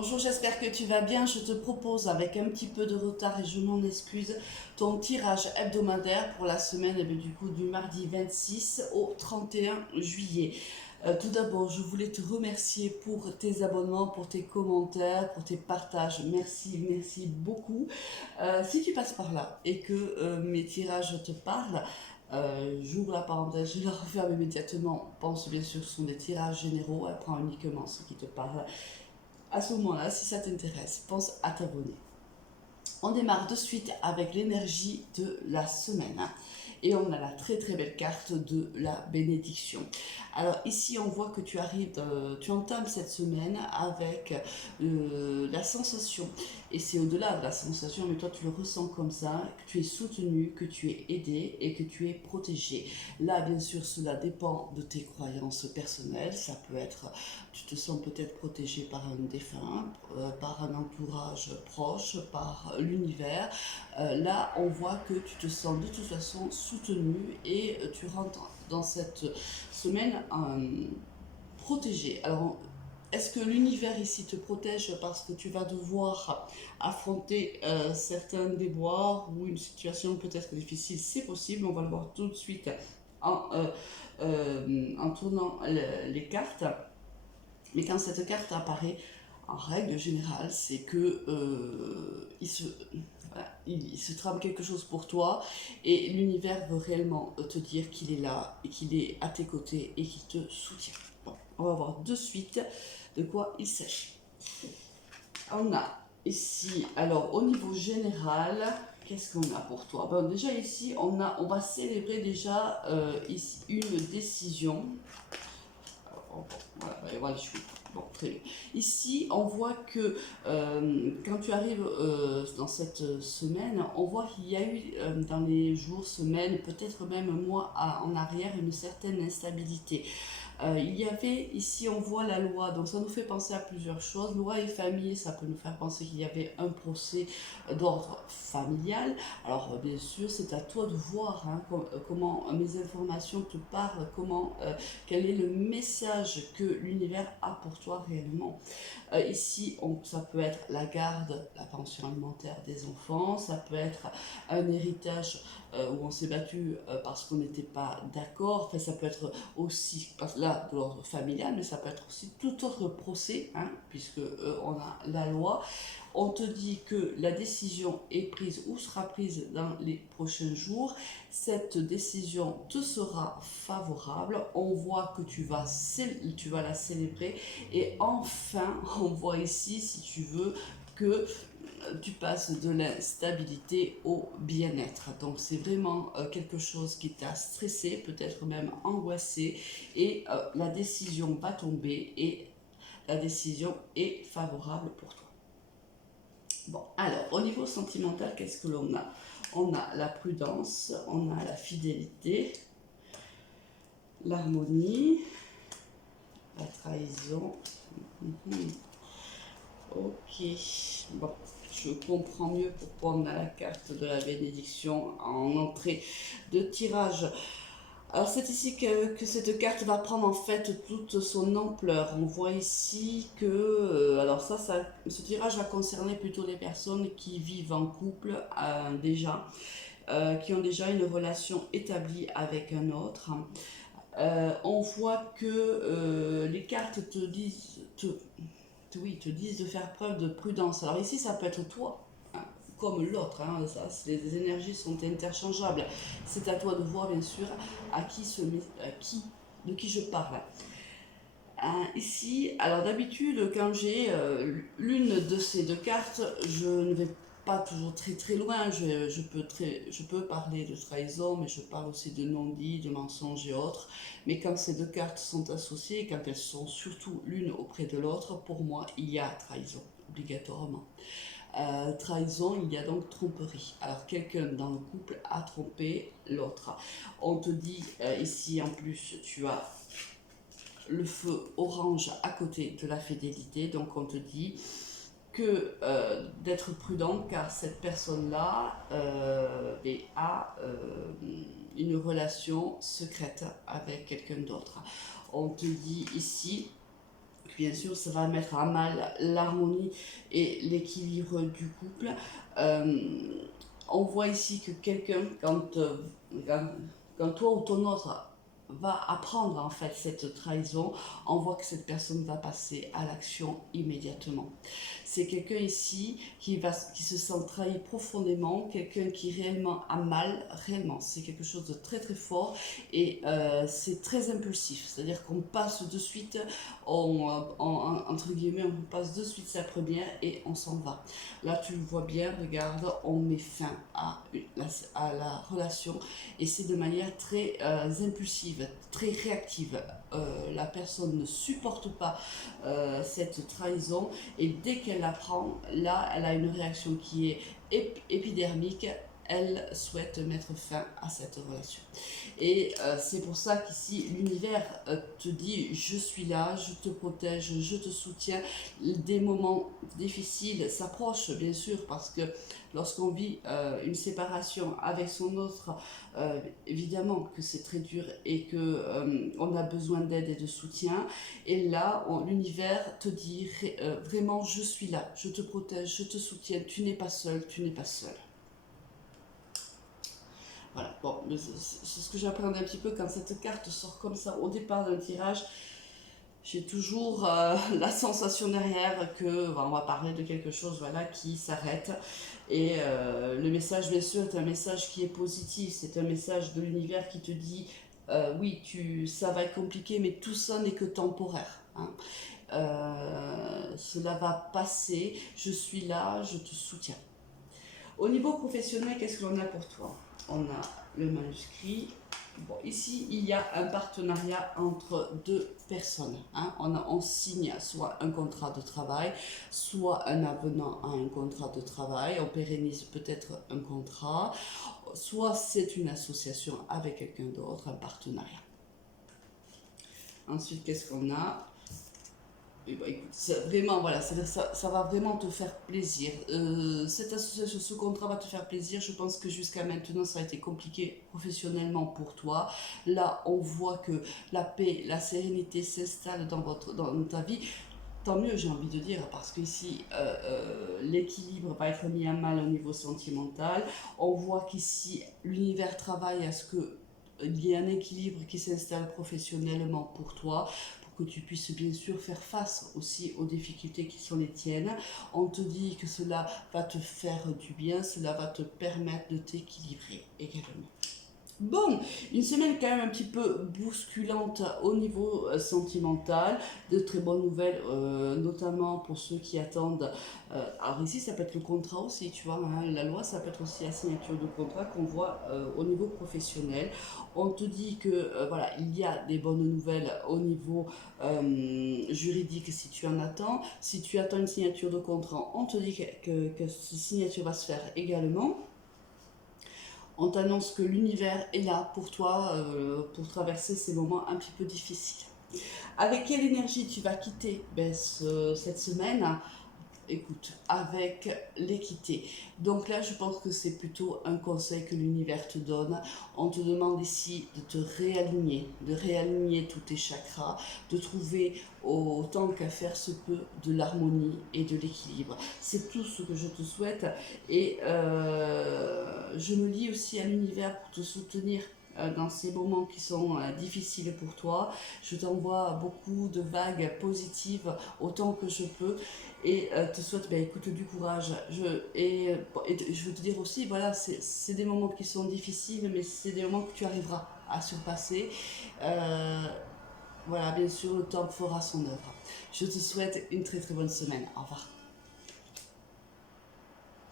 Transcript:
Bonjour, j'espère que tu vas bien. Je te propose avec un petit peu de retard et je m'en excuse ton tirage hebdomadaire pour la semaine du coup du mardi 26 au 31 juillet. Tout d'abord, je voulais te remercier pour tes abonnements, pour tes commentaires, pour tes partages. Merci, merci beaucoup. Si tu passes par là et que mes tirages te parlent, j'ouvre la parenthèse, je la referme immédiatement. Pense bien sûr que ce sont des tirages généraux, prends uniquement ce qui te parle. À ce moment-là, si ça t'intéresse, pense à t'abonner. On démarre de suite avec l'énergie de la semaine. Et on a la très très belle carte de la bénédiction. Alors ici on voit que tu arrives, tu entames cette semaine avec la sensation, et c'est au-delà de la sensation, mais toi tu le ressens comme ça, que tu es soutenu, que tu es aidé et que tu es protégé. Là bien sûr cela dépend de tes croyances personnelles, ça peut être, tu te sens peut-être protégé par un défunt, par un entourage proche, par l'univers. Là, on voit que tu te sens de toute façon soutenu et tu rentres dans cette semaine protégé. Alors, est-ce que l'univers ici te protège parce que tu vas devoir affronter certains déboires ou une situation peut-être difficile? C'est possible, on va le voir tout de suite en tournant les cartes. Mais quand cette carte apparaît, en règle générale, c'est que il se trame quelque chose pour toi et l'univers veut réellement te dire qu'il est là et qu'il est à tes côtés et qu'il te soutient. Bon, on va voir de suite de quoi il s'agit. On a ici, alors au niveau général, qu'est-ce qu'on a pour toi? Bon, déjà ici, on va célébrer déjà ici une décision. Alors, voilà, je suis bon, très bien. Ici, on voit que quand tu arrives dans cette semaine, on voit qu'il y a eu dans les jours, semaines, peut-être même mois en arrière, une certaine instabilité. Il y avait ici, on voit la loi, donc ça nous fait penser à plusieurs choses. Loi et famille, ça peut nous faire penser qu'il y avait un procès d'ordre familial. Alors, bien sûr, c'est à toi de voir comment mes informations te parlent, quel est le message que l'univers a pour toi réellement. Ici, ça peut être la garde, la pension alimentaire des enfants, ça peut être un héritage où on s'est battu parce qu'on n'était pas d'accord, enfin, ça peut être aussi, là, de l'ordre familial, mais ça peut être aussi tout autre procès, puisque on a la loi. On te dit que la décision est prise ou sera prise dans les prochains jours. Cette décision te sera favorable. On voit que tu vas la célébrer. Et enfin, on voit ici, si tu veux, que tu passes de l'instabilité au bien-être. Donc c'est vraiment quelque chose qui t'a stressé, peut-être même angoissé. Et la décision va tomber et la décision est favorable pour toi. Bon, alors, au niveau sentimental, qu'est-ce que l'on a? On a la prudence, on a la fidélité, l'harmonie, la trahison. Ok, bon, je comprends mieux pourquoi on a la carte de la bénédiction en entrée de tirage. Alors c'est ici que cette carte va prendre en fait toute son ampleur. On voit ici que, alors ce tirage va concerner plutôt les personnes qui vivent en couple déjà, qui ont déjà une relation établie avec un autre. On voit que les cartes te disent de faire preuve de prudence. Alors ici ça peut être toi, comme l'autre, les énergies sont interchangeables. C'est à toi de voir bien sûr de qui je parle. Ici, alors d'habitude, quand j'ai l'une de ces deux cartes, je ne vais pas toujours très très loin. Je peux parler de trahison, mais je parle aussi de non-dit, de mensonges et autres. Mais quand ces deux cartes sont associées, quand elles sont surtout l'une auprès de l'autre, pour moi, il y a trahison, obligatoirement. Trahison, il y a donc tromperie. Alors quelqu'un dans le couple a trompé l'autre. On te dit ici en plus, tu as le feu orange à côté de la fidélité, donc on te dit que d'être prudent car cette personne-là a une relation secrète avec quelqu'un d'autre. On te dit ici bien sûr, ça va mettre à mal l'harmonie et l'équilibre du couple. On voit ici que quelqu'un, quand toi ou ton autre va apprendre en fait cette trahison, on voit que cette personne va passer à l'action immédiatement. C'est quelqu'un ici qui se sent trahi profondément, quelqu'un qui réellement a mal, réellement, c'est quelque chose de très très fort et c'est très impulsif, c'est-à-dire qu'on passe de suite, entre guillemets, on passe de suite sa première et on s'en va. Là tu le vois bien, regarde, on met fin à la relation et c'est de manière très impulsive, très réactive. La personne ne supporte pas cette trahison et dès qu'elle l'apprend, là elle a une réaction qui est épidermique, elle souhaite mettre fin à cette relation. Et c'est pour ça qu'ici l'univers te dit je suis là, je te protège, je te soutiens. Des moments difficiles s'approchent bien sûr parce que lorsqu'on vit une séparation avec son autre, évidemment que c'est très dur et que on a besoin d'aide et de soutien. Et là, l'univers te dit vraiment je suis là, je te protège, je te soutiens, tu n'es pas seul, tu n'es pas seul. Voilà, bon, c'est ce que j'appréhende un petit peu quand cette carte sort comme ça au départ d'un tirage. J'ai toujours la sensation derrière que on va parler de quelque chose voilà, qui s'arrête. Et le message, bien sûr, est un message qui est positif. C'est un message de l'univers qui te dit oui, ça va être compliqué, mais tout ça n'est que temporaire. Hein. Cela va passer, je suis là, je te soutiens. Au niveau professionnel, qu'est-ce que l'on a pour toi? On a le manuscrit. Bon, ici, il y a un partenariat entre deux personnes. Hein. On signe soit un contrat de travail, soit un avenant à un contrat de travail. On pérennise peut-être un contrat, soit c'est une association avec quelqu'un d'autre, un partenariat. Ensuite, qu'est-ce qu'on a? Vraiment, voilà, ça va vraiment te faire plaisir. Cette association, ce contrat va te faire plaisir. Je pense que jusqu'à maintenant, ça a été compliqué professionnellement pour toi. Là, on voit que la paix, la sérénité s'installe dans ta vie. Tant mieux, j'ai envie de dire, parce qu'ici, l'équilibre va être mis à mal au niveau sentimental. On voit qu'ici, l'univers travaille à ce qu'il y ait un équilibre qui s'installe professionnellement pour toi, que tu puisses bien sûr faire face aussi aux difficultés qui sont les tiennes. On te dit que cela va te faire du bien, cela va te permettre de t'équilibrer également. Bon, une semaine quand même un petit peu bousculante au niveau sentimental, de très bonnes nouvelles, notamment pour ceux qui attendent. Alors ici, ça peut être le contrat aussi, tu vois, hein, la loi, ça peut être aussi la signature de contrat qu'on voit au niveau professionnel. On te dit que voilà, il y a des bonnes nouvelles au niveau juridique si tu en attends. Si tu attends une signature de contrat, on te dit que cette signature va se faire également. On t'annonce que l'univers est là pour toi, pour traverser ces moments un petit peu difficiles. Avec quelle énergie tu vas quitter cette semaine? Écoute, avec l'équité. Donc là, je pense que c'est plutôt un conseil que l'univers te donne. On te demande ici de te réaligner, de réaligner tous tes chakras, de trouver autant qu'à faire se peut de l'harmonie et de l'équilibre. C'est tout ce que je te souhaite et je me lie aussi à l'univers pour te soutenir dans ces moments qui sont difficiles pour toi. Je t'envoie beaucoup de vagues positives autant que je peux et te souhaite écoute, du courage. Je veux te dire aussi, voilà, c'est des moments qui sont difficiles, mais c'est des moments que tu arriveras à surpasser. Voilà, bien sûr, le temps fera son œuvre. Je te souhaite une très très bonne semaine. Au revoir.